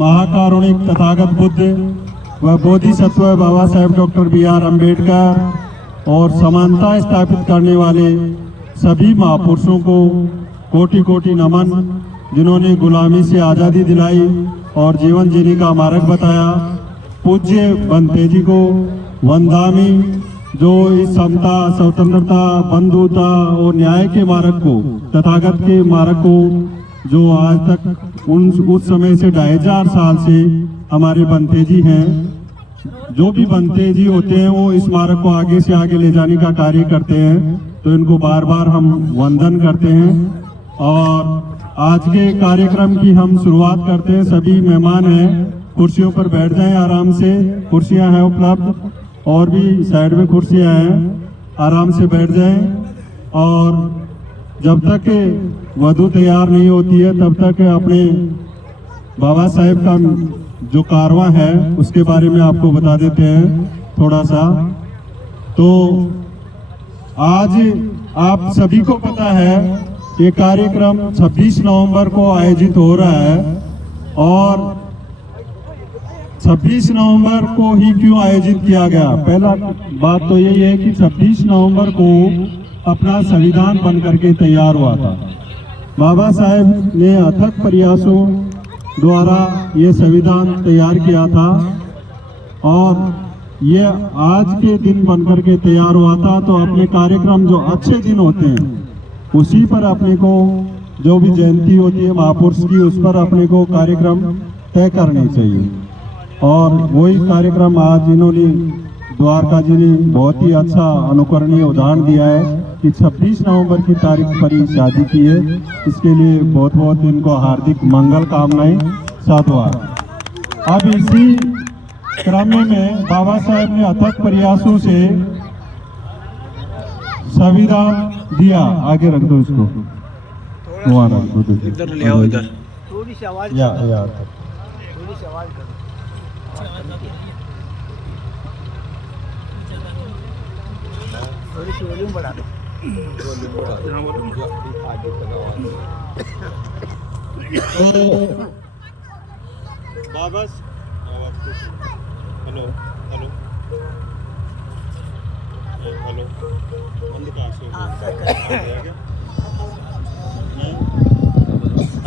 महाकारुणिक तथागत बुद्ध व Bodhisattva Baba Saheb doctor BR Ambedkar और समानता स्थापित करने वाले सभी महापुरुषों को कोटि कोटि नमन, जिन्होंने गुलामी से आज़ादी दिलाई और जीवन जीने का मार्ग बताया। पूज्य बनते जी को वंदामी, जो इस समता, स्वतंत्रता, बंधुता और न्याय के मार्ग को, तथागत के मार्ग को, जो आज तक उस समय से 2500 साल से हमारे बनते जी हैं, जो भी बनते जी होते हैं वो इस मार्ग को आगे से आगे ले जाने का कार्य करते हैं। तो इनको बार बार हम वंदन करते हैं और आज के कार्यक्रम की हम शुरुआत करते हैं। सभी मेहमान हैं, कुर्सियों पर बैठ जाएं आराम से, कुर्सियां हैं उपलब्ध और भी साइड में कुर्सियां हैं, आराम से बैठ जाएं। और जब तक वधू तैयार नहीं होती है तब तक अपने बाबा साहेब का जो कारवां है उसके बारे में आपको बता देते हैं थोड़ा सा। तो आज आप सभी को पता है ये कार्यक्रम 26 नवंबर को आयोजित हो रहा है और 26 नवंबर को ही क्यों आयोजित किया गया? पहला बात तो यही है कि 26 नवंबर को अपना संविधान बनकर के तैयार हुआ था। बाबा साहेब ने अथक प्रयासों द्वारा ये संविधान तैयार किया था और ये आज के दिन बनकर के तैयार हुआ था। तो अपने कार्यक्रम जो अच्छे दिन होते हैं उसी पर अपने को, जो भी जयंती होती है महापुरुष की, उस पर अपने को कार्यक्रम तय करने चाहिए। और वही कार्यक्रम आज इन्होंने, द्वारका जी ने बहुत ही अच्छा अनुकरणीय उदाहरण दिया है कि 26 नवंबर की तारीख पर ही शादी की है। इसके लिए बहुत बहुत इनको हार्दिक मंगल कामनाएं, साधुवाद। अब इसी क्रम में बाबा साहेब ने अथक प्रयासों से संविधान दिया। आगे रख दो इसको, वहाँ रख दो, इधर ले आओ, इधर थोड़ी सी आवाज, या थोड़ी सी आवाज करो। थोड़ी सी वॉल्यूम बढ़ा दो। बाबा, हेलो हेलो हेलो, बंद कहाँ से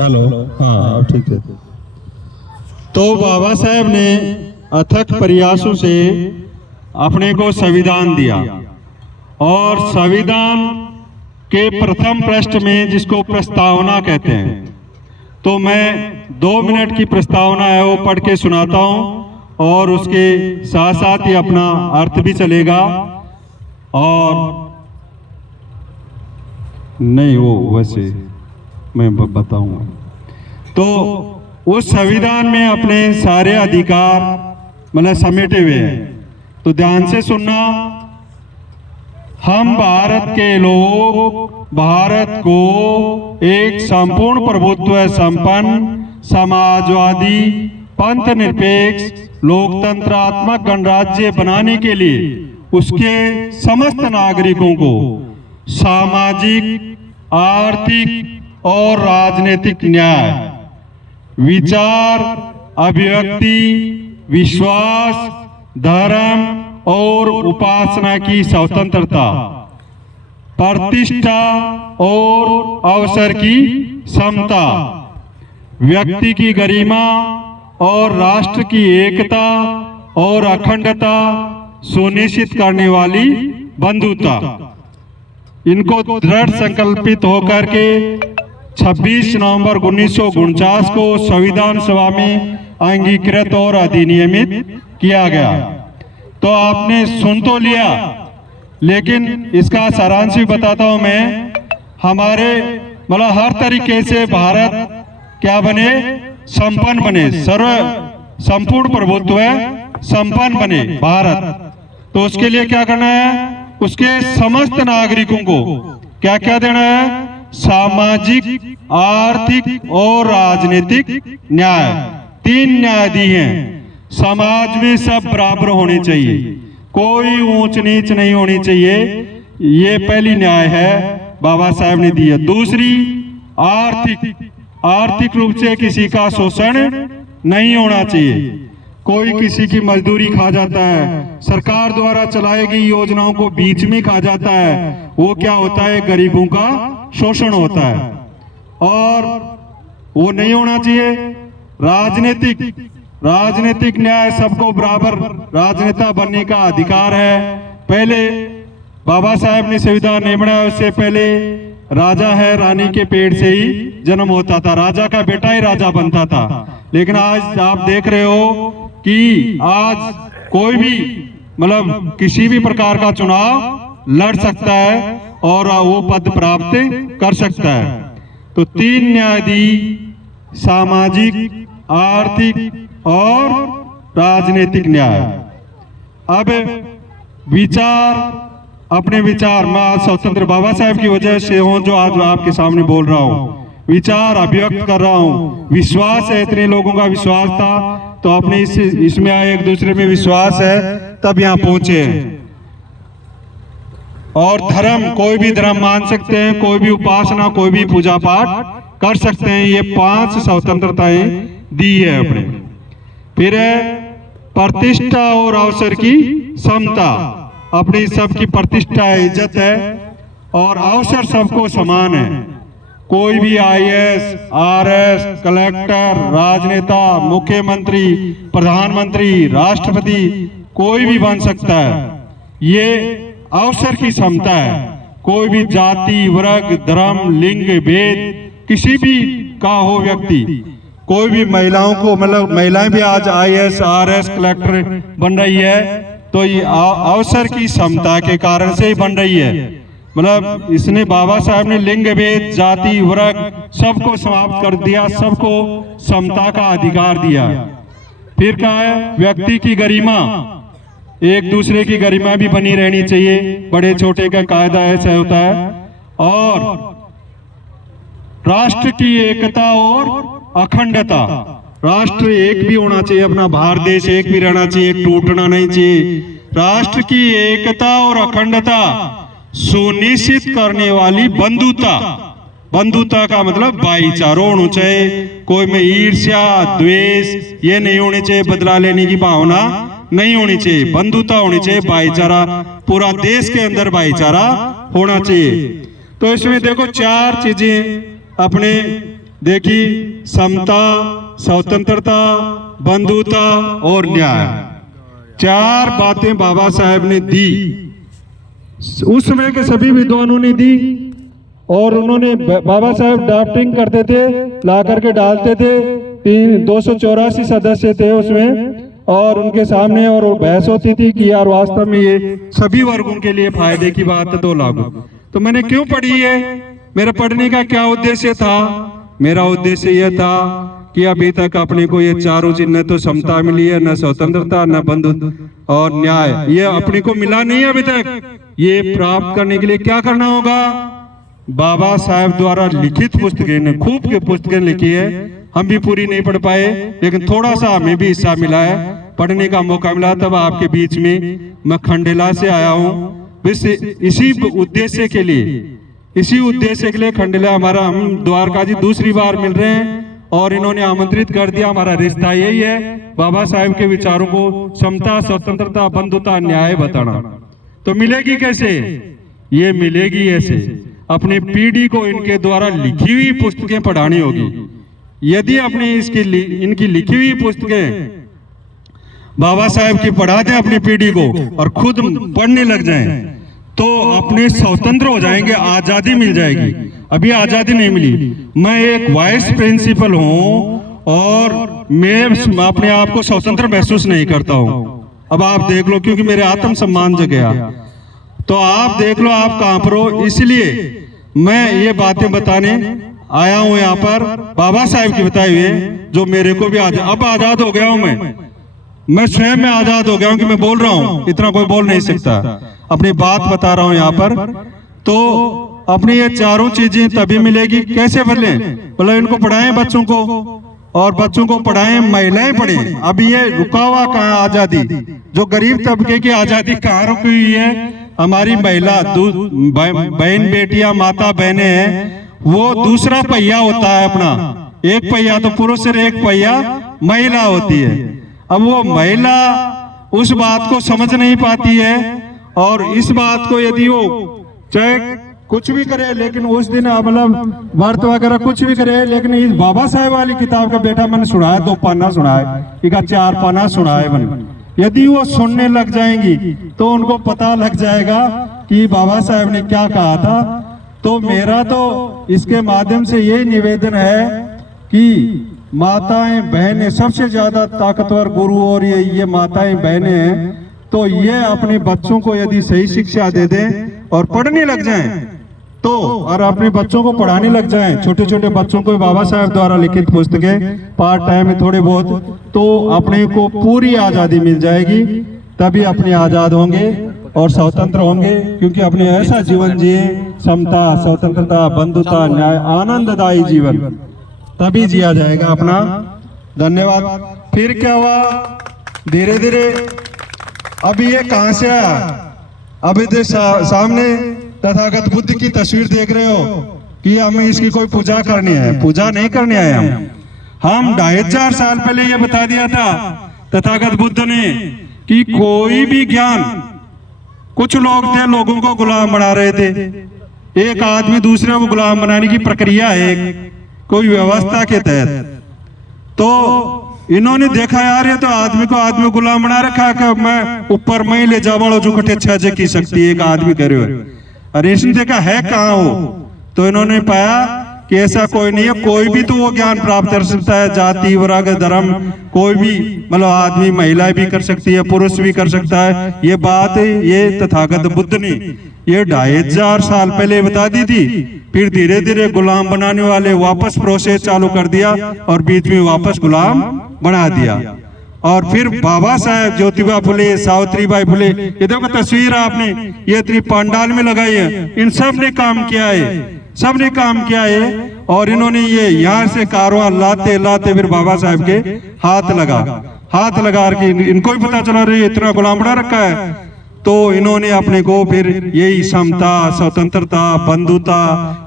हेलो, हाँ ठीक है। तो बाबा साहेब ने अथक प्रयासों से अपने को संविधान दिया और संविधान के प्रथम पृष्ठ में, जिसको प्रस्तावना कहते हैं, तो मैं 2 मिनट की प्रस्तावना है वो पढ़ के सुनाता हूँ और उसके साथ साथ ही अपना अर्थ भी चलेगा। और नहीं, वो वैसे मैं बताऊंगा। तो उस संविधान में अपने सारे अधिकार मतलब समेटे हुए हैं, तो ध्यान से सुनना। हम भारत के लोग भारत को एक संपूर्ण प्रभुत्व संपन्न, समाजवादी, पंथ निरपेक्ष, लोकतंत्रात्मक गणराज्य बनाने के लिए उसके समस्त नागरिकों को सामाजिक, आर्थिक और राजनीतिक न्याय, विचार, अभिव्यक्ति, विश्वास, धर्म और उपासना की स्वतंत्रता, प्रतिष्ठा और अवसर की समता, व्यक्ति की गरिमा और राष्ट्र की एकता और अखंडता सुनिश्चित करने वाली बंधुता, इनको दृढ़ संकल्पित होकर के 26 नवंबर 1949 को संविधान सभा में अंगीकृत और अधिनियमित किया गया। तो आपने सुन तो लिया, लेकिन इसका सारांश भी बताता हूं मैं। हमारे मतलब हर तरीके से भारत क्या बने, संपन्न बने, सर्व संपूर्ण प्रभुत्व संपन्न बने भारत। तो उसके लिए क्या करना है, उसके समस्त नागरिकों को क्या क्या देना है, सामाजिक, आर्थिक और राजनीतिक न्याय, 3 न्याय दिए हैं। समाज में सब बराबर होने चाहिए, कोई ऊंच नीच नहीं होनी चाहिए, ये पहली न्याय है बाबा साहेब ने दी है। दूसरी, आर्थिक रूप से किसी का शोषण नहीं होना चाहिए। कोई किसी की मजदूरी खा जाता है, सरकार द्वारा चलाई गई योजनाओं को बीच में खा जाता है, वो क्या होता है, गरीबों का शोषण होता है और वो नहीं होना चाहिए। राजनीतिक न्याय, सबको बराबर राजनेता बनने का अधिकार है। पहले बाबा साहेब ने संविधान नहीं बनाया, उससे पहले राजा है रानी के पेड़ से ही जन्म होता था, राजा का बेटा ही राजा बनता था। लेकिन आज आप देख रहे हो कि आज कोई भी मतलब किसी भी प्रकार का चुनाव लड़ सकता है और वो पद प्राप्त कर सकता है। तो 3 न्याय दी, सामाजिक, आर्थिक और राजनीतिक न्याय। अब विचार, अपने विचार, मैं आज स्वतंत्र बाबा साहेब की वजह से हूं जो आज आपके सामने बोल रहा हूं, विचार अभिव्यक्त कर रहा हूं। विश्वास है, इतने लोगों का विश्वास था तो अपने इसमें आए, एक दूसरे में विश्वास है तब यहाँ पहुंचे हैं। और धर्म, कोई भी धर्म मान सकते हैं, कोई भी उपासना, कोई भी पूजा पाठ कर सकते हैं। ये 5 स्वतंत्रताएं दी है अपने। फिर है प्रतिष्ठा और अवसर की समता, अपनी सबकी प्रतिष्ठा है, इज्जत है और अवसर सबको समान है। कोई भी IAS, RS, कलेक्टर, राजनेता, मुख्यमंत्री, प्रधानमंत्री, राष्ट्रपति कोई भी बन सकता है। ये अवसर की समता है। कोई भी जाति, वर्ग, धर्म, लिंग, भेद किसी भी का हो व्यक्ति, कोई भी महिलाओं को, मतलब महिलाएं भी आज IAS, RS, कलेक्टर बन रही है तो ये अवसर की समता के कारण से ही बन रही है। मतलब इसने, बाबा साहब ने लिंग भेद, जाति, वर्ग सबको समाप्त कर दिया, सबको समता का अधिकार दिया। फिर क्या है, व्यक्ति की गरिमा, एक दूसरे की गरिमा भी बनी रहनी चाहिए, बड़े छोटे का कायदा ऐसा होता है। और राष्ट्र की एकता और अखंडता, राष्ट्र एक भी होना चाहिए, अपना भारत देश एक भी रहना चाहिए, टूटना नहीं चाहिए। राष्ट्र की एकता और अखंडता सुनिश्चित करने वाली बंधुता, बंधुता का मतलब भाईचारा होना चाहिए। कोई में ईर्ष्या, द्वेष ये नहीं होनी चाहिए, बदला लेने की भावना नहीं होनी चाहिए, बंधुता होनी चाहिए, भाईचारा, पूरा देश के अंदर भाईचारा होना चाहिए। तो इसमें देखो 4 चीजें अपने देखी, समता, स्वतंत्रता, बंधुता और न्याय, 4 बातें बाबा साहेब ने दी। उस समय के सभी विद्वानों ने दी और उन्होंने, बाबा साहेब ड्राफ्टिंग करते थे, ला करके डालते थे। 284 सदस्य थे उसमें और उनके सामने, और बहस होती थी कि यार वास्तव में ये सभी वर्गों के लिए फायदे की बात है तो लागू। तो मैंने क्यों पढ़ी है, मेरा पढ़ने का क्या उद्देश्य था? मेरा उद्देश्य यह था कि अभी तक अपने को ये चारों चीज, न तो समता मिली है, न स्वतंत्रता, न बंधु और न्याय, ये अपने को मिला नहीं है अभी तक। ये प्राप्त करने के लिए क्या करना होगा? बाबा साहेब द्वारा लिखित पुस्तकें, खूब की पुस्तकें लिखी है, हम भी पूरी नहीं पढ़ पाए, लेकिन थोड़ा सा हमें भी हिस्सा मिला है, पढ़ने का मौका मिला, तब आपके बीच में मैं खंडेला से आया हूँ। इसी उद्देश्य के लिए खंडेला हमारा, हम द्वारका जी दूसरी बार मिल रहे हैं और इन्होंने आमंत्रित कर दिया। हमारा रिश्ता यही है, बाबा साहेब के विचारों को समता, स्वतंत्रता, बंधुता, न्याय बताना। तो मिलेगी कैसे? ये मिलेगी ऐसे, अपने पीढ़ी को इनके द्वारा लिखी हुई पुस्तकें पढ़ानी होगी। यदि अपने इनकी लिखी हुई पुस्तकें बाबा साहेब की पढ़ा दें अपनी पीढ़ी को और खुद पढ़ने लग जाएं, तो अपने स्वतंत्र हो जाएंगे, आजादी मिल जाएगी। अभी आजादी नहीं मिली। मैं एक वाइस प्रिंसिपल हूं और मैं अपने आप को स्वतंत्र महसूस नहीं करता हूं। अब आप देख लो, क्योंकि मेरे आत्म सम्मान जग गया, तो आप देख लो आप कहां पर हो। इसलिए मैं ये बातें बताने आया हूं यहाँ पर, बाबा साहेब की बताई हुए, जो मेरे को भी अब आजाद हो गया हूं। मैं स्वयं में आजाद हो गया हूं कि मैं बोल रहा हूं, इतना कोई बोल नहीं सकता। अपनी बात बता रहा हूं यहाँ पर। तो अपनी ये चारों चीजें तभी मिलेगी, कैसे बदलें? मतलब इनको पढ़ाएं बच्चों को, और बच्चों को पढ़ाएं, महिलाएं पढ़ें। अब ये रुका हुआ कहाँ आजादी, जो गरीब तबके की आजादी कहाँ रुकी हुई है? हमारी महिला बहन बेटियां, माता बहनें हैं, वो दूसरा पहिया होता है अपना। एक पहिया तो पुरुष, एक पहिया महिला होती है। अब वो महिला उस बात को समझ नहीं पाती है, और इस बात को यदि वो चाहे कुछ भी करे, लेकिन उस दिन मतलब व्रत वगैरह कुछ भी करे, लेकिन इस बाबा साहेब वाली किताब का बेटा मैंने सुनाया, 2 पन्ना सुनाया, एक 4 पन्ना सुनाया मैंने। यदि वो सुनने लग जाएंगी तो उनको पता लग जाएगा कि बाबा साहेब ने क्या कहा था। तो मेरा तो इसके माध्यम से ये निवेदन है कि माताएं बहनें सबसे ज्यादा ताकतवर गुरु, और ये माताएं बहनें हैं, तो ये अपने बच्चों को यदि सही शिक्षा दे दें और पढ़ने लग जाएं, तो और अपने बच्चों को पढ़ाने लग जाएं, छोटे छोटे बच्चों को बाबा साहेब द्वारा लिखित पुस्तकें पार्ट टाइम में थोड़े बहुत, तो अपने को पूरी आजादी मिल जाएगी। तभी अपने आजाद होंगे और स्वतंत्र होंगे, क्योंकि अपने ऐसा जीवन जिए, समता, स्वतंत्रता, बंधुता, न्याय, आनंददायी जीवन, तभी जिया जाएगा अपना। धन्यवाद। फिर क्या हुआ, धीरे धीरे अब ये कहां से आया, अभी सामने तथागत बुद्ध की तस्वीर देख रहे हो कि हमें इसकी कोई पूजा करनी है। पूजा नहीं करने आए हम 2500 साल पहले ये बता दिया था तथागत बुद्ध ने कि कोई भी ज्ञान, कुछ लोग थे लोगों को गुलाम बना रहे थे, एक आदमी दूसरे को गुलाम बनाने की प्रक्रिया है कोई व्यवस्था के तहत। तो इन्होंने देखा यार ये तो आदमी को गुलाम बना रखा है कि मैं ऊपर मैं ले जावड़ो जो कटे छे की शक्ति एक आदमी करे हुए। अरे इसने देखा है कहाँ हो, तो इन्होंने पाया कि ऐसा कोई नहीं है, कोई भी तो वो ज्ञान प्राप्त कर सकता है, जाति वर्ग धर्म कोई भी, मतलब आदमी महिला भी कर सकती है, पुरुष भी कर सकता है। ये बात ये तथागत बुद्ध ने ये 2500 साल पहले बता दी थी। फिर धीरे धीरे गुलाम बनाने वाले वापस प्रोसेस चालू कर दिया और बीच में वापस गुलाम बना दिया। और फिर बाबा साहेब ज्योतिबा फुले, सावित्रीबाई फुले, ये देखो तस्वीर आपने ये इतनी पंडाल में लगाई है, इन सब ने काम किया है, सब ने काम किया है। और इन्होंने ये यहाँ से कारवां लाते लाते फिर बाबा साहेब के हाथ लगा के इनको भी पता चला रही इतना गुलाम बना रखा है। तो इन्होंने अपने को फिर यही समता, स्वतंत्रता, बंधुता,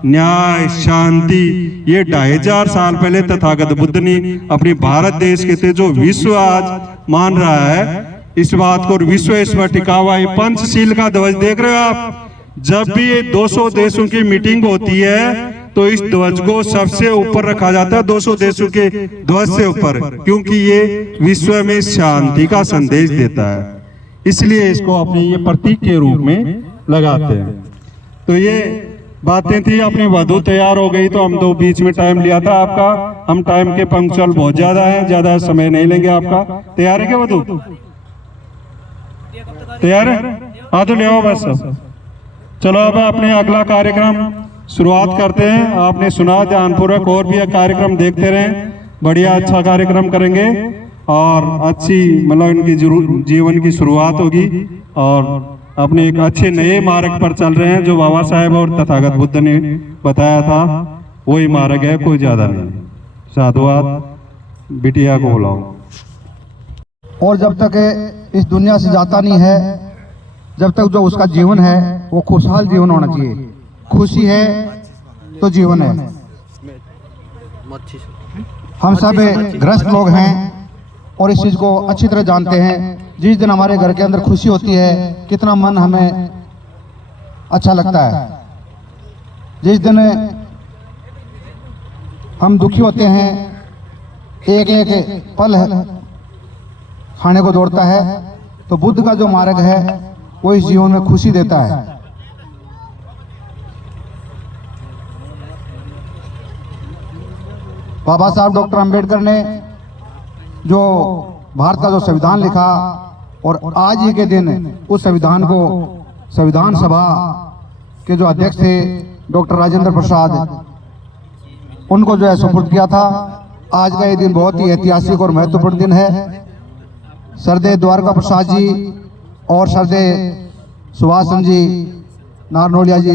न्याय, शांति, ये 2500 साल पहले तथागत बुद्ध ने अपने भारत देश के थे जो विश्व आज मान रहा है इस बात को, विश्व इसमें टिका हुआ है। पंचशील का ध्वज देख रहे हो आप, जब भी ये 200 देशों की मीटिंग होती है तो इस ध्वज को सबसे ऊपर रखा जाता है, 200 देशों के ध्वज से ऊपर, क्योंकि ये विश्व में शांति का संदेश देता है, इसलिए इसको अपने ये प्रतीक के रूप में लगाते हैं। तो ये बातें थी। अपनी वधु तैयार हो गई, तो हम तो बीच में टाइम लिया था आपका, हम टाइम के पंक्चुअल बहुत ज्यादा है, ज्यादा समय नहीं लेंगे आपका। तैयार है क्या वधु? तैयार है? हाँ तो ले आओ बस। चलो अब अपने अगला कार्यक्रम शुरुआत करते हैं। आपने सुना ध्यानपूर्वक, और भी कार्यक्रम देखते रहें, बढ़िया अच्छा कार्यक्रम करेंगे और अच्छी मतलब इनकी जीवन की शुरुआत होगी और अपने एक अच्छे नए मार्ग पर चल रहे हैं जो बाबा साहेब और तथागत बुद्ध ने बताया था, वही मार्ग है, कोई ज्यादा नहीं। साधुवाद। बिटिया को बुलाओ। और जब तक इस दुनिया से जाता नहीं है, जब तक जो उसका जीवन है वो खुशहाल जीवन होना चाहिए। खुशी है तो जीवन है। हम सब ग्रस्त लोग हैं और इस चीज़ को अच्छी तरह जानते हैं। जिस दिन हमारे घर के अंदर खुशी होती है, कितना मन हमें अच्छा लगता है। जिस दिन हम दुखी होते हैं, एक एक पल खाने को दौड़ता है। तो बुद्ध का जो मार्ग है वो इस जीवन में खुशी देता है। बाबा साहब डॉक्टर अंबेडकर ने जो भारत का जो संविधान लिखा, और आज ही के दिन उस संविधान को संविधान सभा के जो अध्यक्ष थे डॉक्टर राजेंद्र प्रसाद, उनको जो है सुपुर्द किया था। आज का ये दिन बहुत ही ऐतिहासिक और महत्वपूर्ण दिन है। सरदेव द्वारका प्रसाद जी और सरदेव सुभाष चंद्र जी नारनौलिया जी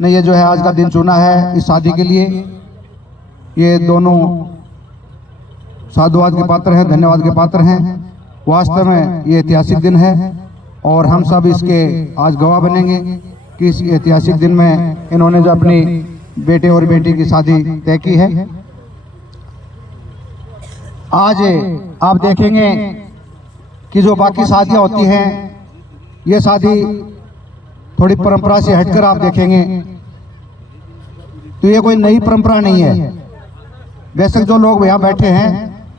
ने ये जो है आज का दिन चुना है इस शादी के लिए। ये दोनों साधुवाद के पात्र हैं, धन्यवाद के पात्र हैं। वास्तव में ये ऐतिहासिक दिन है और हम सब इसके आज गवाह बनेंगे कि इस ऐतिहासिक दिन में इन्होंने जो अपनी बेटे और बेटी की शादी तय की है। आज आप देखेंगे कि जो बाकी शादियां होती हैं, ये शादी थोड़ी परंपरा से हटकर आप देखेंगे तो ये कोई नई परंपरा नहीं है। बेशक जो लोग यहाँ बैठे हैं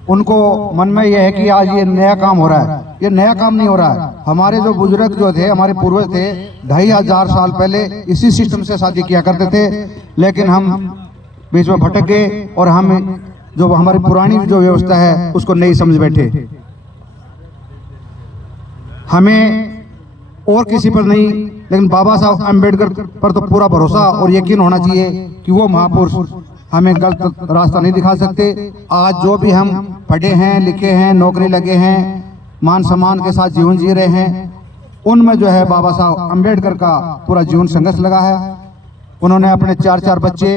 उनको मन में यह है कि आज ये नया काम हो रहा है। ये नया काम नहीं हो रहा है। हमारे जो बुजुर्ग जो थे, हमारे पूर्वज थे, 2500 साल पहले इसी सिस्टम से शादी किया करते थे, लेकिन हम बीच में भटक गए और हम जो हमारी पुरानी जो व्यवस्था है उसको नहीं समझ बैठे। हमें और किसी पर नहीं, लेकिन बाबा साहब अम्बेडकर पर तो पूरा भरोसा और यकीन होना चाहिए कि वो महापुरुष हमें गलत रास्ता नहीं दिखा सकते। आज जो भी हम पढ़े हैं, लिखे हैं, नौकरी लगे हैं, मान सम्मान के साथ जीवन जी रहे हैं, उनमें जो है बाबा साहब अम्बेडकर का पूरा जीवन संघर्ष लगा है। उन्होंने अपने 4 बच्चे,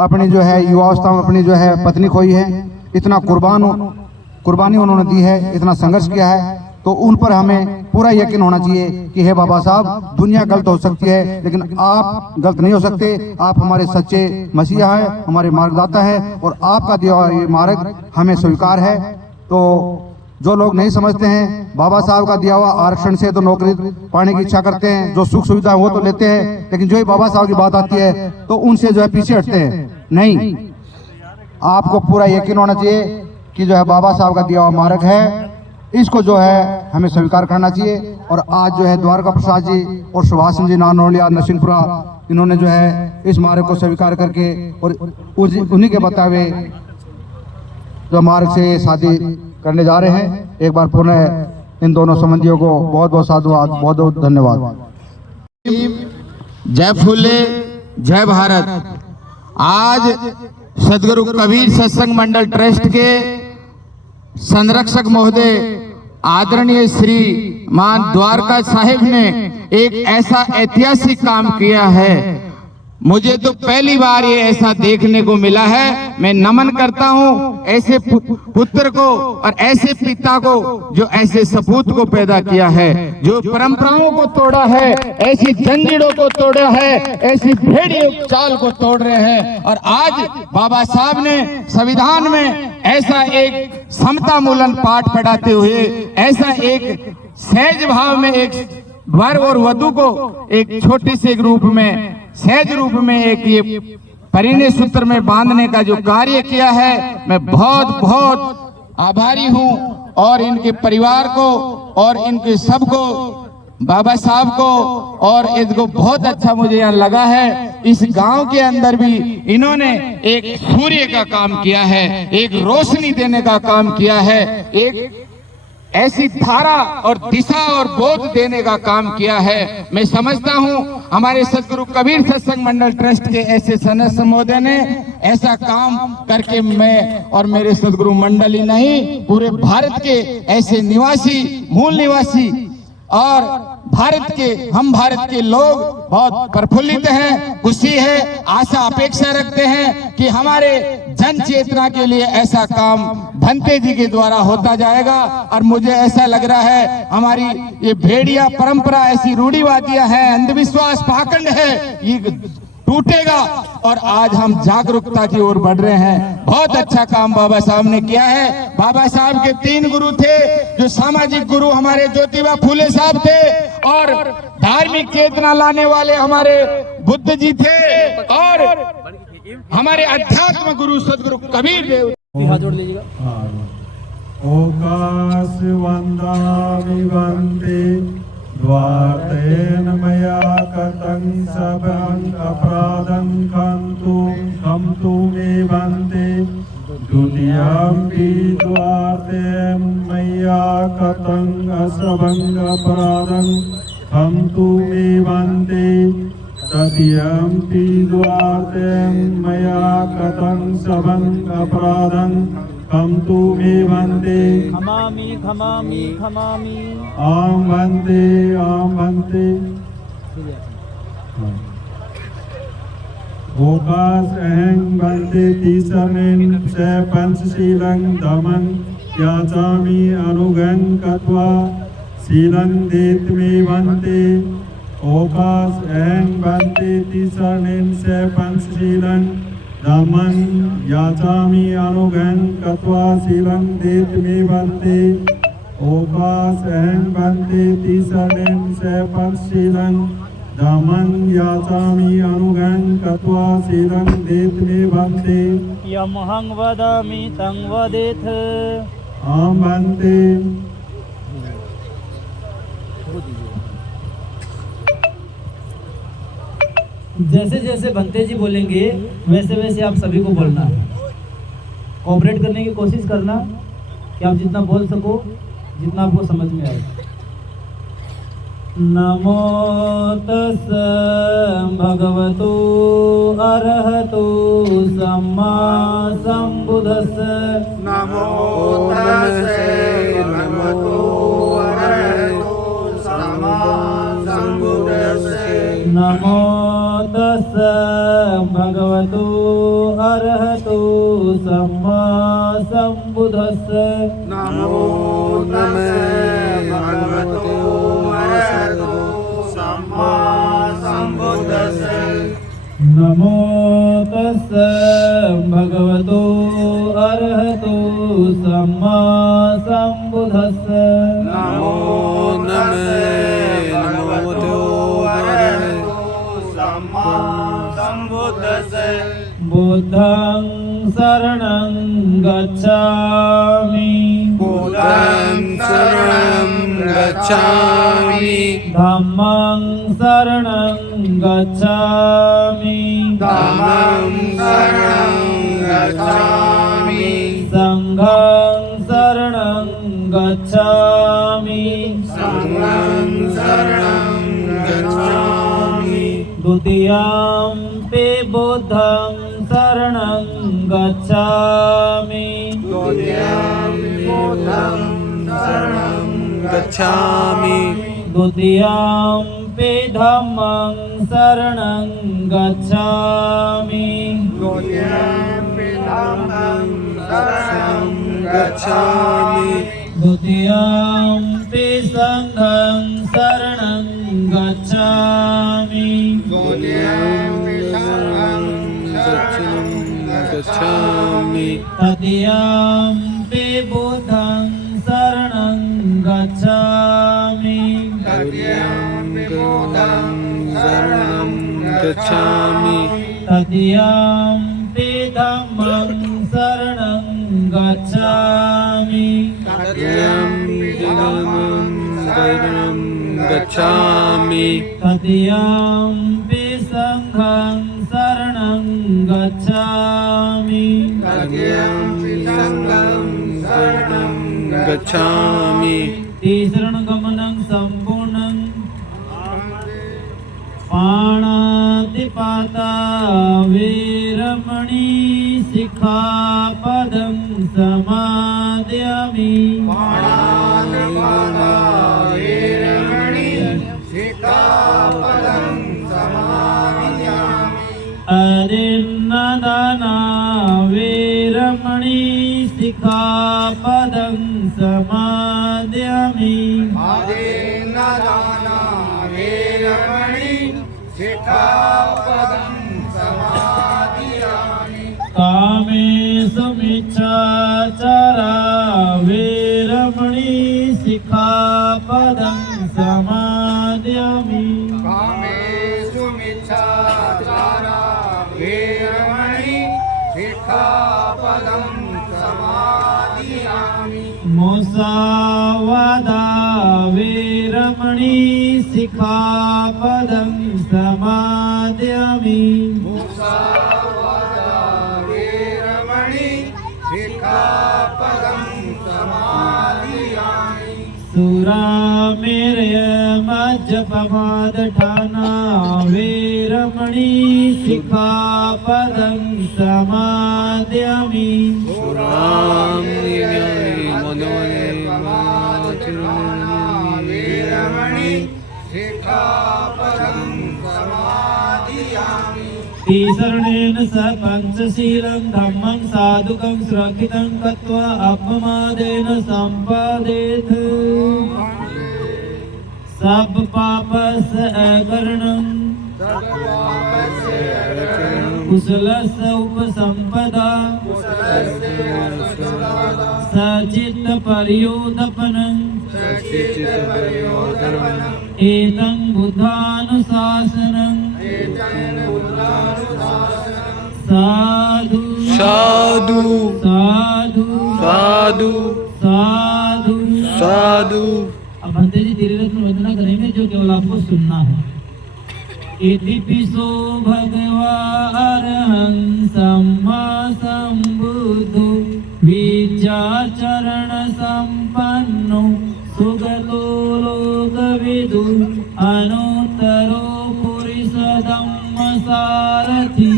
अपनी जो है युवावस्था में अपनी जो है पत्नी खोई है। इतना कुर्बानी उन्होंने दी है, इतना संघर्ष किया है, तो उन पर हमें पूरा यकीन होना चाहिए कि हे बाबा साहब, दुनिया गलत हो सकती है लेकिन आप गलत नहीं हो सकते। आप हमारे सच्चे मसीहा हैं, हमारे मार्गदाता हैं और आपका दिया हुआ ये मार्ग हमें स्वीकार है। तो जो लोग नहीं समझते हैं बाबा साहब का दिया हुआ आरक्षण से तो नौकरी पाने की इच्छा करते हैं, जो सुख सुविधा वो तो लेते हैं, लेकिन जो ही बाबा साहब की बात आती है तो उनसे जो है पीछे हटते हैं। नहीं, आपको पूरा यकीन होना चाहिए कि जो है बाबा साहब का दिया हुआ मार्ग है, इसको जो है हमें स्वीकार करना चाहिए। और आज जो है द्वारका प्रसाद जी और सुभाष जी नानोलिया नरसिंहपुरा, इन्होंने जो है इस मार्ग को स्वीकार करके और उन्हीं के बतावे जो मार्ग से शादी करने जा रहे हैं। एक बार पुनः इन दोनों संबंधियों को बहुत बहुत साधुवाद, बहुत बहुत धन्यवाद। जय फूले जय भारत। आज सदगुरु कबीर सत्संग मंडल ट्रस्ट के संरक्षक महोदय आदरणीय श्री मान द्वारका साहिब ने एक ऐसा ऐतिहासिक काम किया है। मुझे तो पहली बार ये ऐसा देखने को मिला है। मैं नमन करता हूँ ऐसे पुत्र को और ऐसे पिता को जो ऐसे सपूत को पैदा किया है, जो परंपराओं को तोड़ा है, ऐसी जंजीरों को तोड़ा है, ऐसी भेड़ियों चाल को तोड़ रहे हैं। और आज बाबा साहब ने संविधान में ऐसा एक समता मूलन पाठ पढ़ाते हुए, ऐसा एक सहज भाव में एक वर और वधू को एक छोटे से रूप में, सहज रूप में एक ये परिणय सूत्र में बांधने का जो कार्य किया है, मैं बहुत बहुत आभारी हूं। और इनके परिवार को और इनके सबको, बाबा साहब को, और इसको बहुत अच्छा मुझे यहाँ लगा है। इस गांव के अंदर भी इन्होंने एक सूर्य का काम किया है, एक रोशनी देने का काम किया है, एक ऐसी धारा और दिशा और बोध देने का काम किया है। मैं समझता हूं हमारे सदगुरु कबीर सत्संग मंडल ट्रस्ट के ऐसे सदस्य महोदय ने ऐसा काम करके मैं और मेरे सदगुरु मंडल ही नहीं, पूरे भारत के ऐसे निवासी, मूल निवासी और हम भारत के लोग बहुत प्रफुल्लित हैं, खुशी है, आशा अपेक्षा रखते हैं कि हमारे जन चेतना के लिए ऐसा काम भंते जी के द्वारा होता जाएगा। और मुझे ऐसा लग रहा है हमारी ये भेड़िया परंपरा, ऐसी रूढ़िवादियां हैं, अंधविश्वास पाखंड है, ये टूटेगा। और आज हम जागरूकता की ओर बढ़ रहे हैं। बहुत अच्छा काम बाबा साहब ने किया है। बाबा साहब के 3 गुरु थे, जो सामाजिक गुरु हमारे ज्योतिबा फूले साहब थे, और धार्मिक चेतना लाने वाले हमारे बुद्ध जी थे, और हमारे अध्यात्म गुरु सदगुरु कबीर देव। हाथ जोड़ लीजिएगा। ओकाश वंदामि वंदे द्वारतेन मया कतं सबं अपराधं खन्तु मे वन्दे द्वितीयम्पि द्वारतेन मया कतं सबं अपराधं खन्तु मे वन्दे तृतीयम्पि द्वारतेन मया कतं सबं अपराधं खन्तु मे वन्दे खमामि खमामि खमामि। आम वन्दे ओकाश अहं वन्दे तीसरनेन च पंचशीलं धमं याचामि अनुगं कृत्वा शीलं देत्मे वन्दे ओकाश अहं वन्दे तीसरनेन च पंचशीलं धम्मं याचामि अनुगं कृत्वा शीलं देत मे वर्ते ओकास अहं वन्दे तिसरणं सपत्शीलं धम्मं याचामि अनुगं कृत्वा शीलं देत मे वर्ते यमहं वदामि तं वदेथ। आं वन्दे जैसे जैसे बनते जी बोलेंगे वैसे वैसे आप सभी को बोलना है। कोऑपरेट करने की कोशिश करना कि आप जितना बोल सको, जितना आपको समझ में आए। नमो तस् भगवतो अरहतो सम्मा संबुद्धस्स। नमो तस्से भगवतो अरहतो सम्मा संबुद्धस्से। नमो तस् भगवतो अरहतो सम्मा संबुद्धस्स। नमो तस्से भगवतो अरहतो सम्मा संबुद्धस्से। नमो तस् भगवतो अरहतो सम्मा संबुद्धस्स। नमो भगवतो अरहतो सम्मा संबुद्धस्से। बुद्धं शरणं गच्छामि। बुद्धं शरणं गच्छामि। धम्मं शरणं गच्छामि। धम्मं शरणं गच्छामि। संघं शरणं गच्छामि। संघं शरणं गच्छामि। द्वितीयम्पि बुद्धं शरणं गच्छामि। द्वितीयम्पि बुद्धं शरणं गच्छामि। द्वितीयम्पि धम्मं शरणं गच्छामि। द्वितीयम्पि धम्मं शरणं गच्छामि। द्वितीयम्पि संघं शरणं गच्छामि। द्वितीयम्पि संघं शरणं गच्छामि। तृतीयम्पि बुद्धं शरणं गच्छामि। तृतीयम्पि बुद्धं शरणं गच्छामि। तृतीयम्पि धम्मं शरणं गच्छामि। तृतीयम्पि धम्मं शरणं गच्छामि। तृतीयम्पि संघं शरणं गच्छामि। तृतीयम्पि संघं शरणं गच्छामि। तीसरणगमनं सम्पूर्णं पाणातिपाता वीरमणि सिक्खापदं समादयामि। पाणातिपाता वीरमणि सिक्खापदं समादयामि। अदिन्नदाना वीरमणि सिक्खापदं समादयामि। आदिन्नदाना वीरमणि सिक्खापदं समादयामि। कामेषु मिच्छाचारा वीरमणि सिक्खापदं समादयामि। कामेषु मिच्छाचारा वीरमणि सिक्खापदं समादयामि। मुसावादा वीरमणि सिक्खापदं समादयामि। मुसावादा वीरमणि सिक्खापदं समादयामि। सुरामेरय मज्जपमादठाना वीरमणि सिक्खापदं समादयामि। वीरमणि सिक्खापदं समादयामि। तीसरणेन स पंचशीलं धम्मं साधुकं सुरक्षितं कृत्वा अपमादेन सम्पादेथ। सब पापस्य अकरणं कुशलस्य उपसंपदा सचित्त पर्योदपनं एतं बुद्धानुशासनं साधु साधु साधु साधु साधु साधु। अब भंते जी धीरे धीरे वंदना करेंगे जो केवल आपको सुनना है। इति पिसो भगवा अरहं सम्मा सम्बुद्धो विचार चरण संपन्नो सुगतो लोकविदु अनुत्तरो पुरुष धम्म सारथि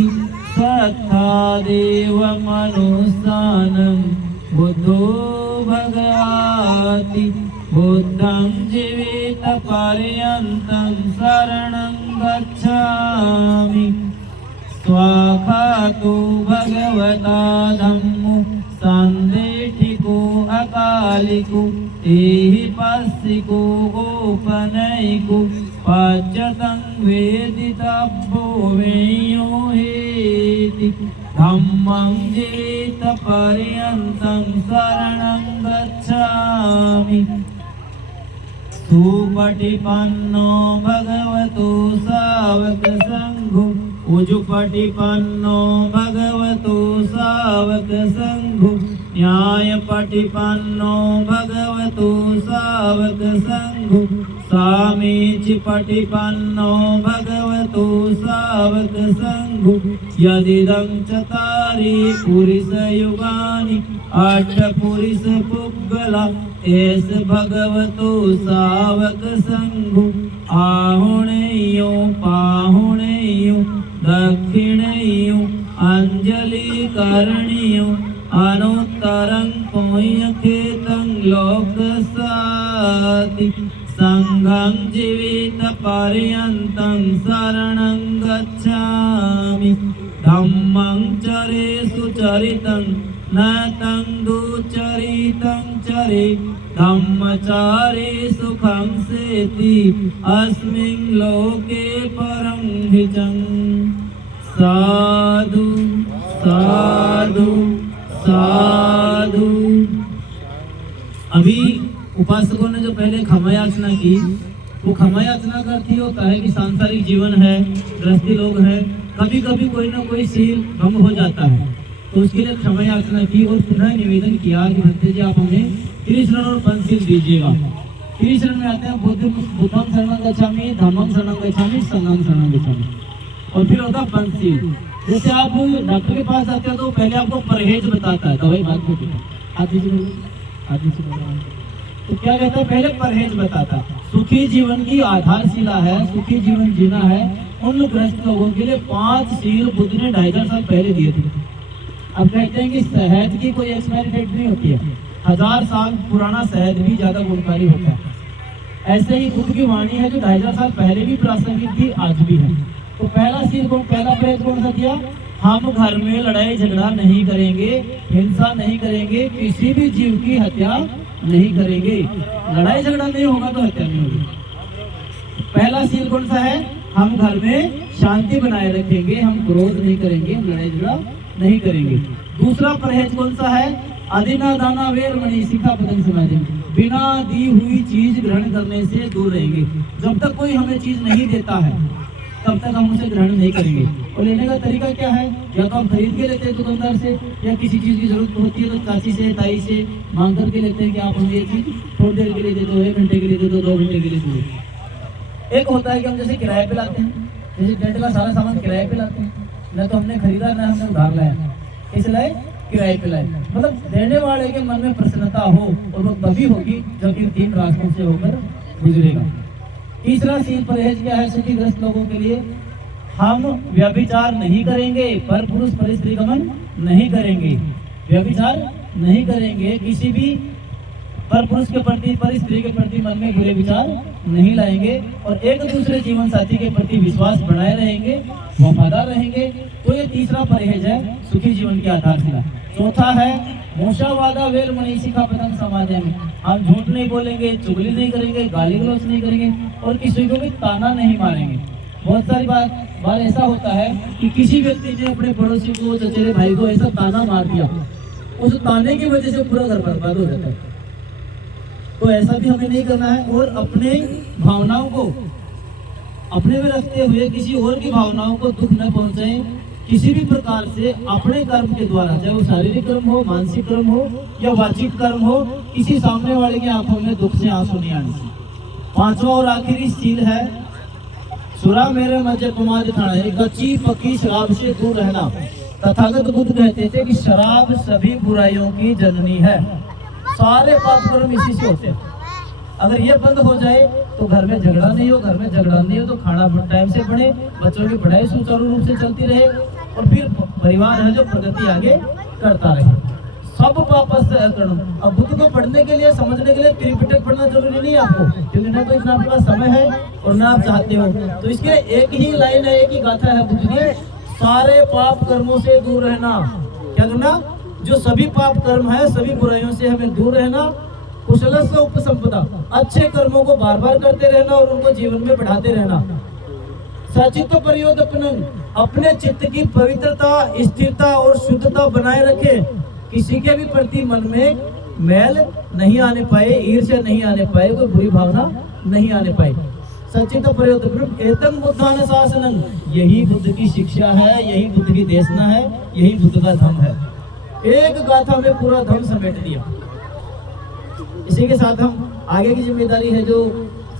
सत्ता देव मनुष्यानं बुद्धो भगवाति बुद्धं जीवित पर्यन्तं शरणं गच्छामि स्वाखातो भगवता धम्मो संदेठिको अकालिको एहि पस्सिको गोपनैको पच्यतं वेदितव्यो वेयो हेति धम्मं जीवित पर्यन्तं शरणं गच्छामि सुपटिपन्नो भगवतो सावक संघो उजुपटिपन्नो भगवतो सावक संघो न्यायपटिपन्नो भगवतो सावक संघो सामीचिपटिपन्नो भगवतो सावक संघो यदिदं चतारि पुरुषयुगानि अष्टपुरुष पुग्गला एस भगवतो सावक संघो आहुणेयो पाहुणेयो दक्षिणेयो अंजलि करणीयो अनुत्तरं पुण्यखेतं लोकसाति संघं जीवित पर्यन्तं शरणं गच्छामि धम्मं चरे सुचरितं न तं दुचरितं चरे धम्मचारे सुखं सेति अस्मिन् लोके परं हितं साधु साधु साधु। अभी उपासकों ने जो पहले क्षमा याचना की, वो क्षमा याचना का अर्थ होता है कि सांसारिक जीवन है, गृहस्थी लोग हैं, कभी कभी कोई ना कोई शील भंग हो जाता है, तो उसके लिए क्षमा याचना की और पुनः निवेदन किया कि भंते जी आप हमें त्रिशरण और पंचशील दीजिएगा। त्रिशरण में आते हैं बुद्धं शरणं गच्छामि, धम्मं शरणं गच्छामि, संघं शरणं गच्छामि, और फिर होता पंचशील। जैसे आप डॉक्टर के पास जाते हो तो पहले आपको परहेज बताता है, दवाई बाद में आदि से तो क्या कहता है, पहले परहेज बताता है। सुखी जीवन की आधारशिला है, सुखी जीवन जीना है, उन ग्रस्त लोगों के लिए 5 शील बुद्ध ने 2500 साल पहले दिए थे। अब कहते हैं कि शहद की कोई एक्सपायरी डेट नहीं होती है, 1000 साल पुराना शहद भी ज्यादा गुणकारी होता है। ऐसे ही बुद्ध की वाणी है जो 2500 साल पहले भी प्रासंगिक थी, आज भी है। तो पहला शील कौन, पहला परहेज कौन सा दिया, हम घर में लड़ाई झगड़ा नहीं करेंगे, हिंसा नहीं करेंगे, किसी भी जीव की हत्या नहीं करेंगे। लड़ाई झगड़ा नहीं होगा तो हत्या नहीं होगी। पहला शील कौन सा है, हम घर में शांति बनाए रखेंगे, हम क्रोध नहीं करेंगे, हम लड़ाई झगड़ा नहीं करेंगे। दूसरा परहेज कौन सा है, अदिना दाना वेर मणि शिखा पतंग समाधि, बिना दी हुई चीज ग्रहण करने से दूर रहेंगे। जब तक कोई हमें चीज नहीं देता है तब तक हम उसे ग्रहण नहीं करेंगे। और लेने का तरीका क्या है, या तो हम खरीद के लेते हैं दुकानदार से, या किसी चीज की जरूरत होती है तो चाची से ताई से मांग करके लेते हैं कि आप हमें ये चीज थोड़ी देर के लिए दे दो, 1 घंटे के लिए दे दो, 2 घंटे के लिए दे दो। एक होता है कि हम जैसे किराए पे लाते हैं, जैसे टेंट का सारा सामान किराए पे लाते हैं, न तो हमने खरीदा न हमने उधार लाया, इसलिए किराए पे लाए। मतलब देने वाले के मन में प्रसन्नता हो, और वो तभी होगी जब इन 3 रास्तों से होकर गुजरेगा। तीसरा शील परहेज क्या है सुखी ग्रस्त लोगों के लिए, हम व्यभिचार नहीं करेंगे, पर पुरुष पर स्त्री गमन नहीं करेंगे, व्यभिचार नहीं करेंगे, किसी भी पर पुरुष के प्रति पर स्त्री के प्रति मन में बुरे विचार नहीं लाएंगे, और एक दूसरे जीवन साथी के प्रति विश्वास बनाए रहेंगे, वफादार रहेंगे। तो ये तीसरा परहेज है सुखी जीवन की आधारशिला। चौथा है मोशावादा वेर मणि शिखा पतंग समाधि में, हम झूठ नहीं बोलेंगे, चुगली नहीं करेंगे, गाली गलौज नहीं करेंगे, और किसी को भी ताना नहीं मारेंगे। बहुत सारी बार ऐसा होता है कि किसी व्यक्ति ने अपने पड़ोसी को, चचेरे भाई को ऐसा ताना मार दिया, उस ताने की वजह से पूरा घर बर्बाद हो जाता है। तो ऐसा भी हमें नहीं करना है, और अपने भावनाओं को अपने में रखते हुए किसी और की भावनाओं को दुख न पहुंचाएं। किसी भी प्रकार से अपने कर्म के द्वारा, चाहे वो शारीरिक कर्म हो, मानसिक कर्म हो या वाचिक कर्म हो, किसी सामने वाले की आंखों में दुख से आंसू नहीं आने चाहिए। पांचवा और आखिरी सील है सुरा मेरे मजे तुम्हारे थाना, कच्ची पक्की शराब से दूर रहना। तथागत बुद्ध कहते थे कि शराब सभी बुराइयों की जननी है, सारे पाप कर्म इसी से होते हैं। अगर ये बंद हो जाए तो घर में झगड़ा नहीं हो, घर में झगड़ा नहीं हो तो खाना टाइम से बने, बच्चों की पढ़ाई सुचारू रूप से चलती रहे, और फिर परिवार है जो प्रगति आगे करता रहे। सब वापस करो। अब बुद्ध को पढ़ने के लिए, समझने के लिए त्रिपिटक पढ़ना जरूरी नहीं है आपको, क्योंकि ना तो इतना आपके पास समय है और ना आप चाहते हो। तो इसके एक ही लाइन है, एक ही गाथा है बुद्ध की, सारे पाप कर्मों से दूर रहना। क्या करना? जो सभी पाप कर्म है, सभी बुराइयों से हमें दूर रहना। कुशलस्य उपसंपदा, अच्छे कर्मों को बार बार करते रहना और उनको जीवन में बढ़ाते रहना। सचित्त प्रयोदपनम, अपने चित्त की पवित्रता, स्थिरता और शुद्धता बनाए रखे। किसी के भी प्रति मन में मैल नहीं आने पाए, ईर्ष्या नहीं आने पाए, कोई बुरी भावना नहीं आने पाए। सचित्त प्रयोदपनम एतम बुद्धान शासनम, यही बुद्ध की शिक्षा है, यही बुद्ध की देशना है, यही बुद्ध का धम्म है। एक गाथा में पूरा धम्म समेट दिया। इसी के साथ हम आगे की जिम्मेदारी है जो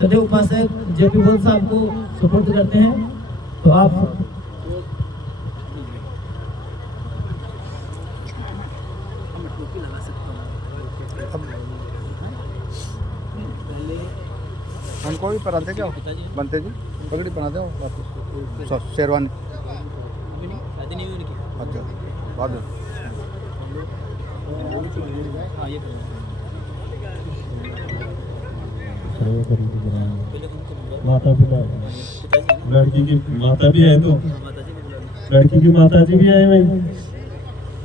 सदैव उपासक जेपी बोल साहब को सपोर्ट करते हैं, तो आप हमको भी पहनाते क्या बनते जी, पगड़ी पहनाते हो शेरवानी। अच्छा बाद में माता पिता, लड़की की माता भी है, तो लड़की की माता जी भी आए भाई,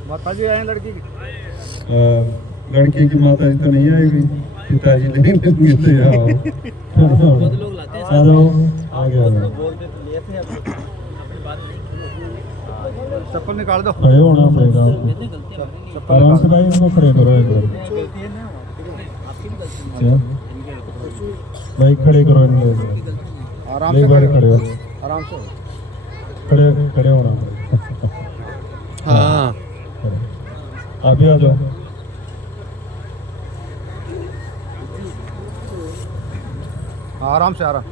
माता जी आए लड़की की, लड़की की माता जी तो नहीं आएगी, पिताजी लेंगे तो यहाँ आ गया। चप्पल निकाल दो, खड़े होना पड़ेगा आपको, आराम से भाई इनको खड़े करो इधर, भाई खड़े करो इनको, आराम से खड़े हो, आराम से खड़े होना। हाँ आप भी आ जाओ। आराम से आराम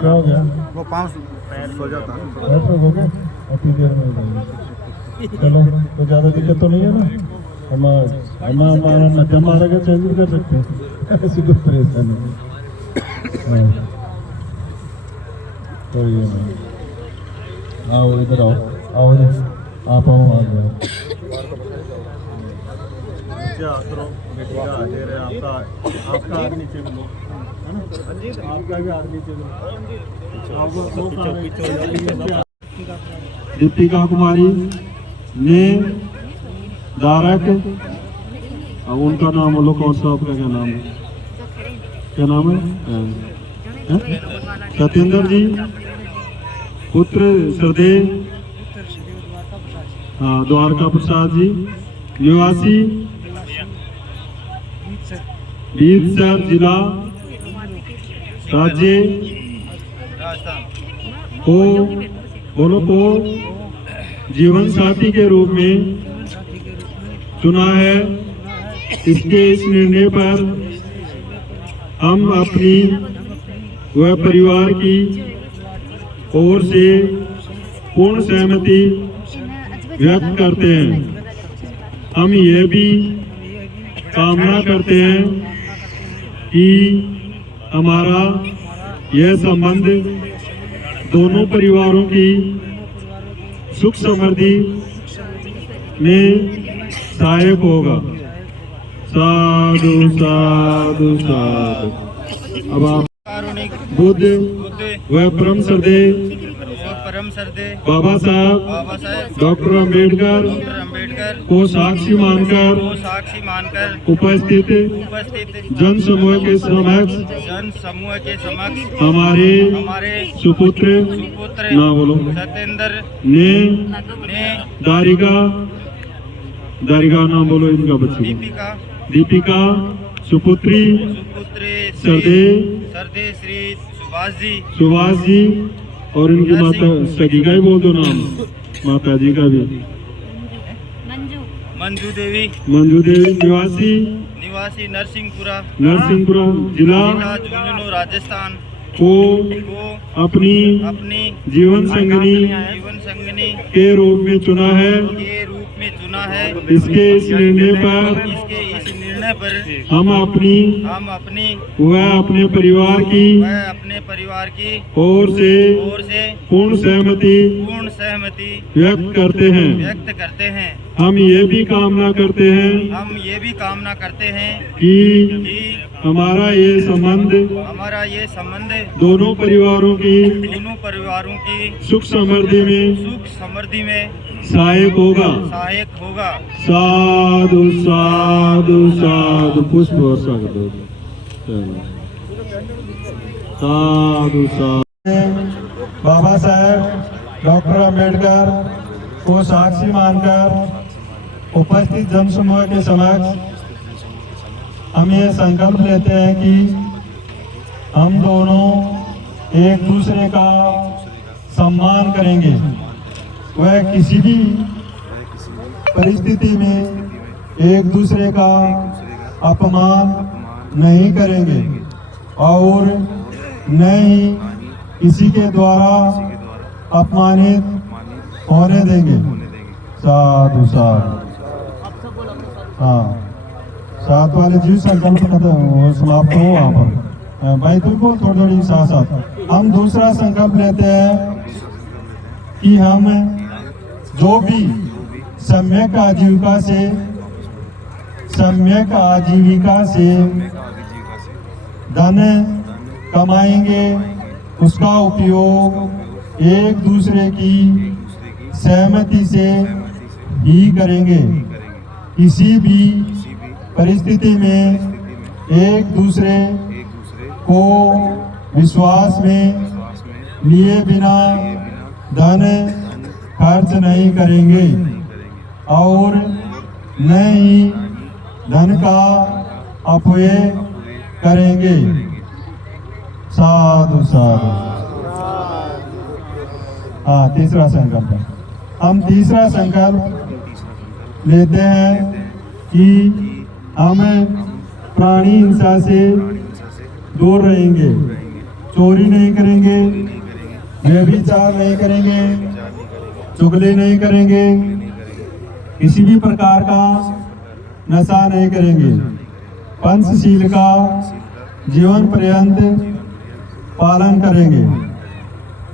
क्या हो गया? वो पाँव सो जाता है। ऐसा हो गया, अति देर में हो जाएगी। चलो, तो ज़्यादा दिक्कत तो नहीं है ना? हमारा मध्यम मार्ग चेंज कर सकते हैं, ऐसी कोई परेशानी नहीं। तो ये नहीं, आओ इधर आओ, आओ जी, आप आओ, आ जाओ। आपका हाथ नीचे मिलो, है ना? आपका भी हाथ नीचे मिलो। दीपिका कुमारी ने दारक, अब उनका नाम बोलो, कौन सा आपका क्या नाम है? क्या नाम है? सत्येंद्र जी, पुत्र सरदेव, हाँ, द्वारका प्रसाद जी, निवासी बीरसर जिला, राज्य को बोलो को जीवन साथी के रूप में चुना है। इसके इस निर्णय पर हम अपनी व परिवार की ओर से पूर्ण सहमति व्यक्त करते हैं। हम यह भी कामना करते हैं कि हमारा यह संबंध दोनों परिवारों की सुख समृद्धि में सहायक होगा। साधु साधु साधु। अब आप बुद्ध व परम सदेव परम श्रद्धे बाबा बाबा साहब साहेब डॉक्टर अंबेडकर डॉक्टर अंबेडकर को साक्षी मानकर को साक्षी मानकर उपस्थित उपस्थित जन समूह के समक्ष जन समूह के समक्ष हमारे सुपुत्र सुपुत्र ना बोलो सत्येंद्र ने ने दारिका नाम बोलो इनका बच्चे दीपिका सुपुत्री सरदे श्री सुभाष जी और इनकी माता सगी का ही बोल दो नाम माता जी का भी मंजू देवी निवासी नरसिंहपुरा जिला झुंझुनू राजस्थान को अपनी जीवन संगनी के रूप में चुना है। इसके इस निर्णय पर हम अपनी व अपने परिवार की ओर से पूर्ण सहमति व्यक्त करते हैं। हम ये भी कामना करते हैं कि हमारा ये संबंध दोनों परिवारों की सुख समृद्धि में सहायक होगा। साधु साधु साधु पुष्प वर्षा कर दो। साधु साधु बाबा साहेब डॉक्टर अंबेडकर को साक्षी मानकर उपस्थित जन समूह के समक्ष हम ये संकल्प लेते हैं कि हम दोनों एक दूसरे का सम्मान करेंगे, वह किसी भी परिस्थिति में एक दूसरे का अपमान नहीं करेंगे और न ही किसी के द्वारा अपमानित होने देंगे। साधु साधु। हाँ, साथ वाले जी संकल्प समाप्त हो वहाँ पर। भाई तुम बोल थोड़ी साथ हम दूसरा संकल्प लेते हैं कि हम जो भी सम्यक आजीविका से धन कमाएंगे, उसका उपयोग एक दूसरे की सहमति से ही करेंगे। किसी भी परिस्थिति में एक दूसरे को विश्वास में लिए बिना धन खर्च नहीं करेंगे और न ही धन का अपव्यय करेंगे। साधु साधु। हाँ, तीसरा संकल्प हम तीसरा संकल्प लेते हैं कि हम प्राणी हिंसा से दूर रहेंगे, चोरी नहीं करेंगे, व्यभिचार नहीं करेंगे, चुगली नहीं करेंगे, किसी भी प्रकार का नशा नहीं करेंगे, पंचशील का जीवन पर्यंत पालन करेंगे।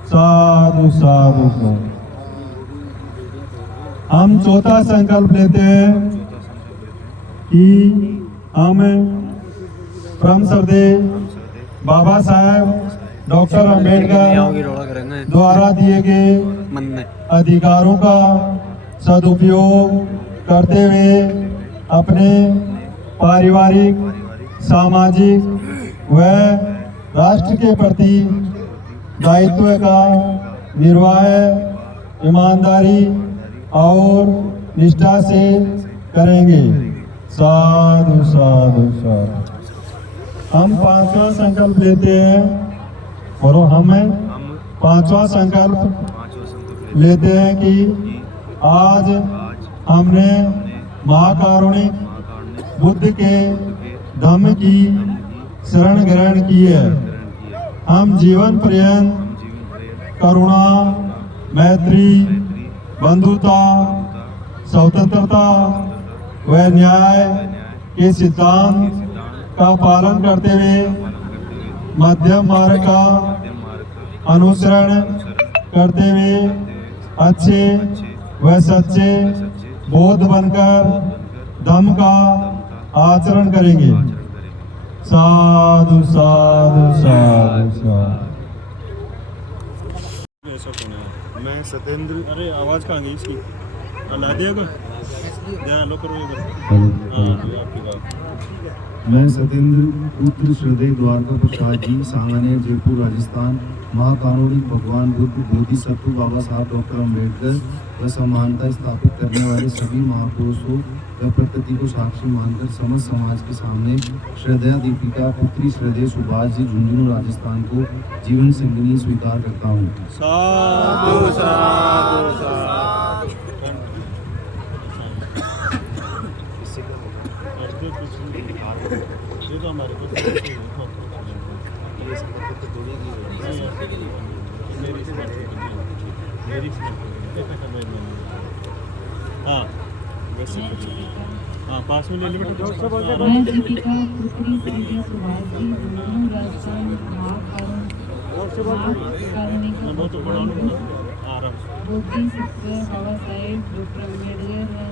साधु साधु साधु। हम चौथा संकल्प लेते हैं कि हम परम श्रद्धेय बाबा साहेब डॉक्टर अंबेडकर द्वारा दिए गए अधिकारों का सदुपयोग करते हुए अपने पारिवारिक, सामाजिक व राष्ट्र के प्रति दायित्व का निर्वाह ईमानदारी और निष्ठा से करेंगे। साधु साधु साधु। हम पांचवा संकल्प लेते हैं और हमें पांचवा संकल्प लेते हैं कि आज हमने महाकारुणिक बुद्ध के धम्म की शरण ग्रहण की है। हम जीवन पर्यंत करुणा, मैत्री, बंधुता, स्वतंत्रता व न्याय के सिद्धांत का पालन करते हुए मध्यम मार्ग का अनुसरण करते हुए अच्छे व सच्चे बोध बनकर धम्म का आचरण करेंगे। साधु साधु साधु साधु। ऐसा कौन है? मैं सत्येंद्र। अरे आवाज़ कहाँ गई इसकी? ला दिया को? ध्यान लो करो ये। हाँ आपकी बात। मैं सत्येंद्र पुत्र श्रद्धेय द्वारका प्रसाद जी, सांगानेर, जयपुर, राजस्थान, महाकारुणिक भगवान बुद्ध, बोधिसत्व बाबा साहब डॉक्टर अम्बेडकर व समानता स्थापित करने वाले सभी महापुरुषों व प्रकृति को साक्षी मानकर समस्त समाज के सामने श्रद्धा दीपिका पुत्री श्रद्धेय सुभाष जी, झुंझुनू, राजस्थान को जीवन संगिनी स्वीकार करता हूँ। साधु साधु साधु। ये तो हमारे को हाँ वैसे हाँ पास में ले ले बेटा। मैं दीपिका पुत्री श्रद्धेय सुभाष जी, झुंझुनू, राजस्थान, महाकारुणिक भगवान बोधिसत्व बाबा साहेब डॉक्टर अम्बेडकर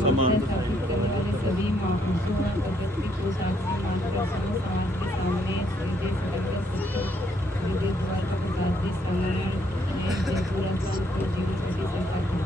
समानता स्थापित करने वाले सभी महापुरुषों व प्रकृति को साक्षी मानकर समस्त समाज के सामने श्रद्धेय सुभाष श्रद्धेय द्वारका प्रसाद जी, सांगानेर, जयपुर, राजस्थान को जीवन संगिनी स्वीकार करते हैं।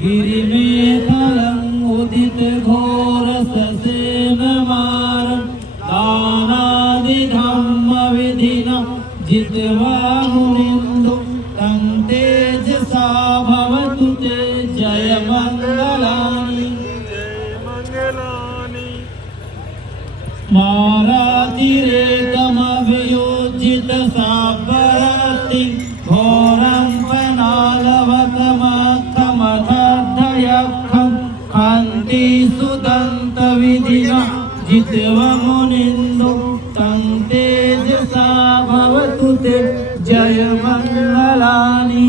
गिरि में फलं उदित घोर ससेन मारं दानादि धम्म विधिना जित्वा मुनिन्दु तं तेजसा भवतु ते जय मंगलानि। मारातिरेकमभियोजित सापरति घोरं पनालवकमखमथर्धयखं खन्ति सुदन्तविधिना जित्वा मुनिन्दु तं तेजसा भवतु ते जय मंगलानि।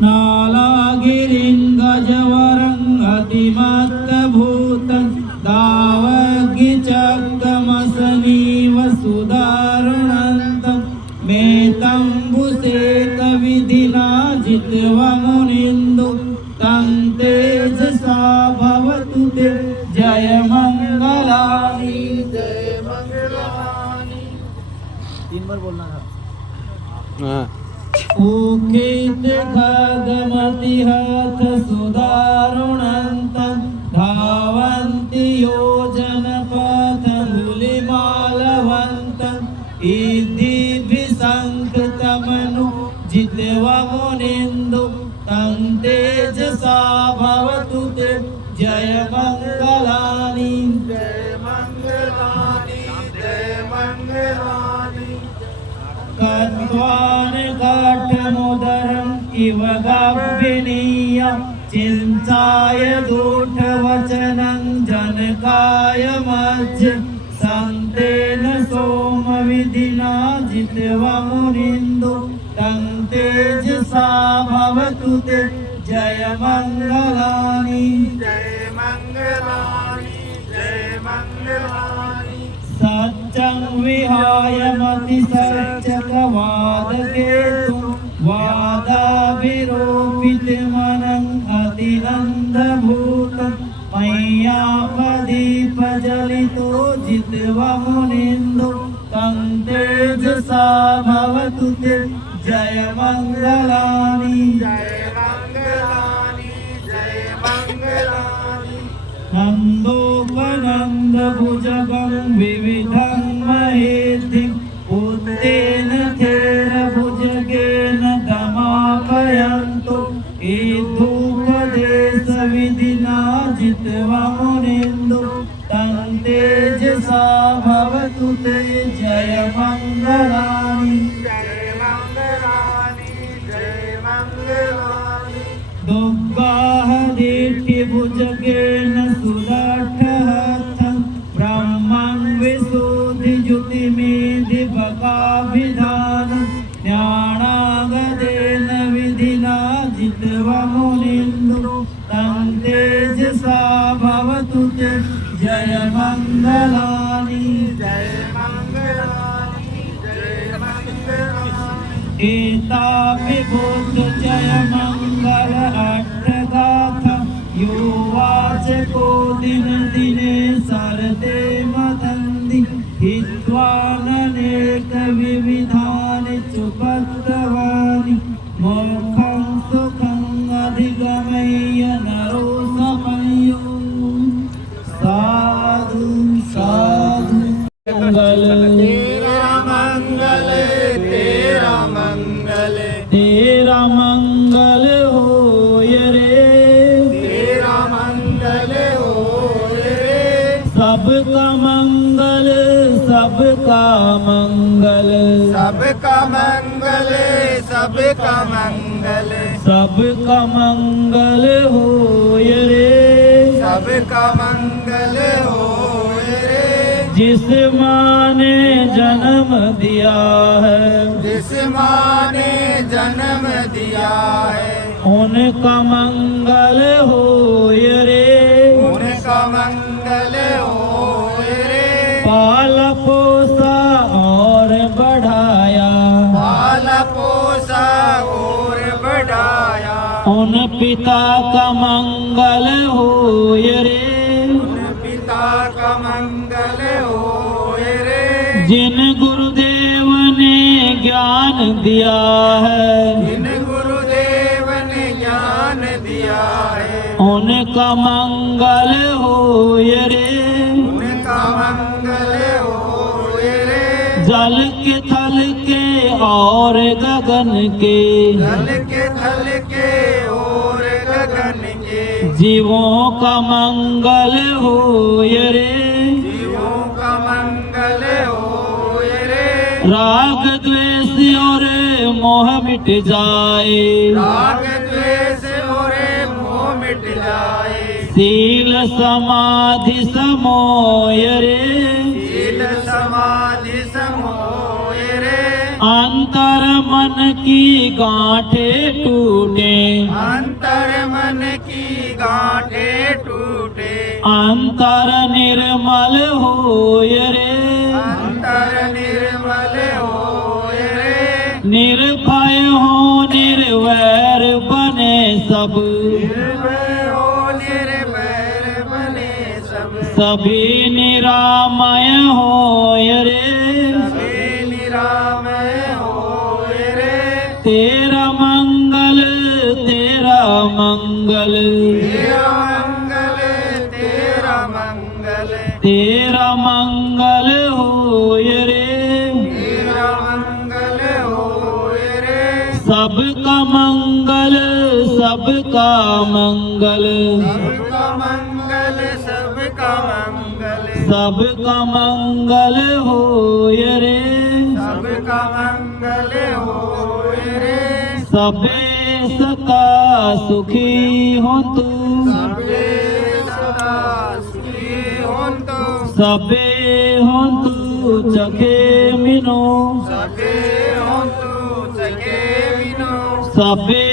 नालागिरिं गजवरं अतिमत्तभूतं दावगिचक्रमसनीव सुदारुणन्तं मेतम्बुसेकविधिना जित्वा मुनिन्दु तं तेजसा भवतु ते जय मंगलानि। जय मंगलानि। 3 बार बोलना था। उकेत खगमतिहत सुदारुणन्तं धावन्ति योजनपथमुलिमालवन्तं इद्दिभिसङ्कृतमनु जित्वा मुनिन्दु तं तेजसा भवतु ते जय मंगलानि। जय मंगलानि। जय मंगलानि। कत्वान काठमुदरम् इव गाभिनीय चिन्ताय दूढवचनं जनकाय मध्य संतेन सोमविधिना जित्वा मुनिन्दु तं तेजसा भवतु ते जय मंगलानि। जय मंगलानि। जय मंगलानि। सत्यं विहाय मति सच्चकवादकेतुं वादाभिरोपितमनं अतिनन्दभूतं मय्यापदीपजलितो जित्वा मुनिन्दु तं तेजसा भवतु ते जय मंगलानि। जय मंगलानि। जय मंगलानि। नन्दोपनन्दभुजगं विविधं महेद्धिं उत्तेन थेरभुजगेन दमापयन्तु ईधूपदेशविधिना जित्वा मुनिन्दु तं तेजसा भवतु ते जय मंगलानि। जय मंगलानि। जय मंगलानि। दुर्गाहदिष्टिभुजगेन सुलठहस्तं ब्रह्मं विशुद्धिजुतिमेधिपकाभिधानं ज्ञानागदेन विधिना जित्वा मुनिन्दु तं तेजसा भवतु ते जय मंगलानि। जय मंगलानि। एतापि बुद्ध जय मंगल अट्ठगाथा युवाच को दिन दिने सरदे मदन्ति हित्वाननेक विविधानि चुपत्तवानि मोक्षं सुखं अधिगमय्य नरो समयो साधु साधु मंगल तेरा मंगल होय रे सबका मंगल सबका मंगल सबका मंगल सबका मंगल सबका मंगल होय रे सबका मंगल होए रे जिस माँ ने जन्म दिया है जिस माँ ने जन्म दिया है उनका मंगल होय रे उनका मंगल होए रे पाला पोसा और बढ़ाया पाल पोसा और बढ़ाया उन पिता का मंगल होय रे पिता का मंगल होए रे जिन गुरुदेव ने ज्ञान दिया है जिन गुरुदेव ने ज्ञान दिया है उनका मंगल होय रे उनका मंगल होए रे जल के थल के और गगन के जल के थल के और गगन के जीवों का मंगल होय रे जीवों का मंगल होए रे राग द्वेष और मोह मिट जाए राग द्वेष और मोह मिट जाए सील समाधि समोय रे शील समाधि समोए रे अंतर मन की गांठे टूटे अंतर मन की गांठे टूटे अंतर निर्मल होय रे अंतर निर्मल होए रे निर्भय हो निर्वैर बने सब निर्भय हो निर्भय बने सब सभी निरामय होय रे सभी निरामय होए रे तेरा मंगल तेरा मंगल तेरा मंगल तेरा मंगल तेरा मंगल होय रे तेरा मंगल होए रे सबका मंगल सबका मंगल सबका मंगल सबका मंगल सबका मंगल होय रे सबका मंगल होए रे सबे सदा सुखी हो तू सबे सदा सुखी होन्तु सबे हो तू चखे मिनो सबे होन्तु सखे विनो सबे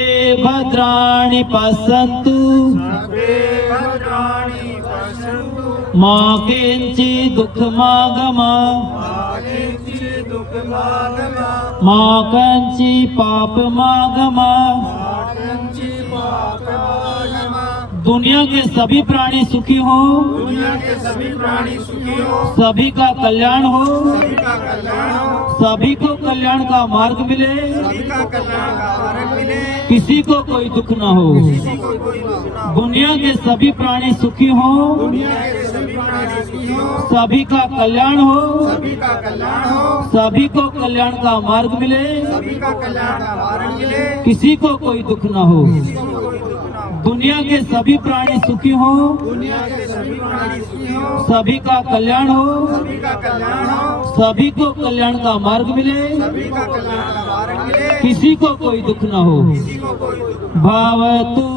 भद्राणि पश्यन्तु सबे भद्राणि पश्यन्तु माँ किंची दुख मागमा मागिंचि दुःखमागमा माँ कंची पाप मागमा मागिंचि पापमागमा दुनिया के सभी प्राणी सुखी हो दुनिया के सभी प्राणी सुखी हो सभी का कल्याण हो सभी का कल्याण हो सभी को कल्याण का मार्ग मिले सभी का कल्याण का मार्ग मिले किसी को कोई दुख न हो किसी को कोई दुख ना हो दुनिया के सभी प्राणी सुखी हो दुनिया के सभी प्राणी सुखी हो सभी का कल्याण हो सभी का कल्याण हो सभी को कल्याण का मार्ग मिले सभी का कल्याण का मार्ग मिले किसी को कोई दुख न हो किसी को कोई दुख ना हो दुनिया के सभी प्राणी सुखी हो दुनिया के सभी प्राणी सुखी हो सभी का कल्याण हो सभी का कल्याण हो सभी को कल्याण का मार्ग मिले सभी का कल्याण का मार्ग मिले किसी को कोई दुख न हो किसी को कोई दुख ना भवतु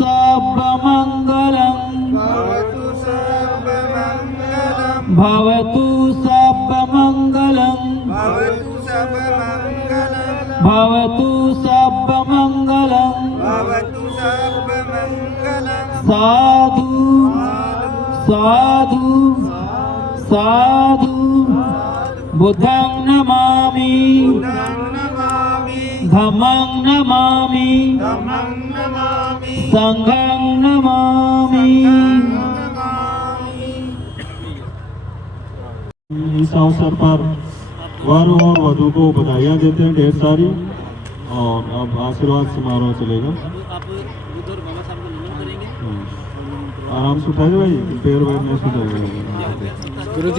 सब मंगलम भवतु सर्व मंगलम भवतु सब मंगलम भवतु सब मंगलम भवतु सब मंगलम भवतु सर्व मंगलम साधु साधु साधु बुद्धं नमामि नमामि धम्मं नमामि संघं नमामि। इस अवसर पर वर और वधू को बधाइयाँ देते हैं ढेर सारी, और अब आशीर्वाद समारोह चलेगा। आराम से उठाइए भाई, पैर वैर नहीं सुधाइए।